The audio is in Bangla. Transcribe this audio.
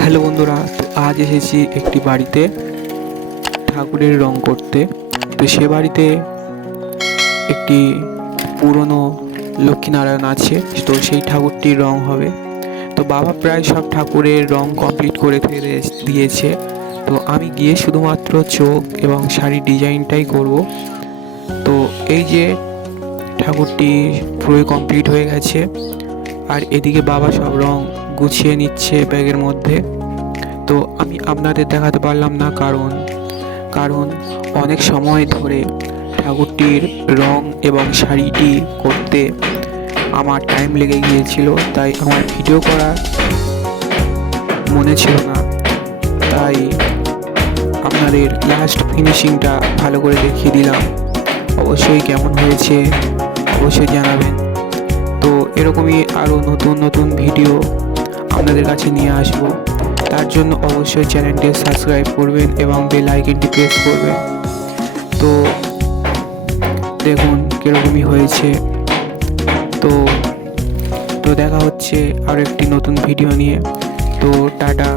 হ্যালো বন্ধুরা, তো আজ এসেছি একটি বাড়িতে ঠাকুরের রং করতে। তো সে বাড়িতে একটি পুরনো লক্ষ্মীনারায়ণ আছে, তো সেই ঠাকুরটির রং হবে। তো বাবা প্রায় সব ঠাকুরের রং কমপ্লিট করে দিয়েছে। তো আমি গিয়ে শুধুমাত্র চোখ এবং শাড়ির ডিজাইনটাই করব। তো এই যে ঠাকুরটি পুরোই কমপ্লিট হয়ে গেছে, আর এদিকে বাবা সব রং গুছিয়ে নিচ্ছে ব্যাগের মধ্যে। তো আমি আপনাদের দেখাতে পারলাম না, কারণ অনেক সময় ধরে ঠাকুরটির রং এবং শাড়িটি করতে আমার টাইম লেগে গিয়েছিল, তাই আমার ভিডিও করার মনে ছিল না। তাই আপনাদের লাস্ট ফিনিশিংটা ভালো করে দেখিয়ে দিলাম। অবশ্যই কেমন হয়েছে অবশ্যই জানাবেন। তো এরকমই আরও নতুন নতুন ভিডিও আপনাদের কাছে নিয়ে আসবো। তার জন্য অবশ্যই চ্যানেলটি সাবস্ক্রাইব করবেন এবং বেল আইকনটি প্রেস করবেন। তো দেখুন কীরকমই হয়েছে। তো তো দেখা হচ্ছে আরও একটি নতুন ভিডিও নিয়ে। তো টাটা।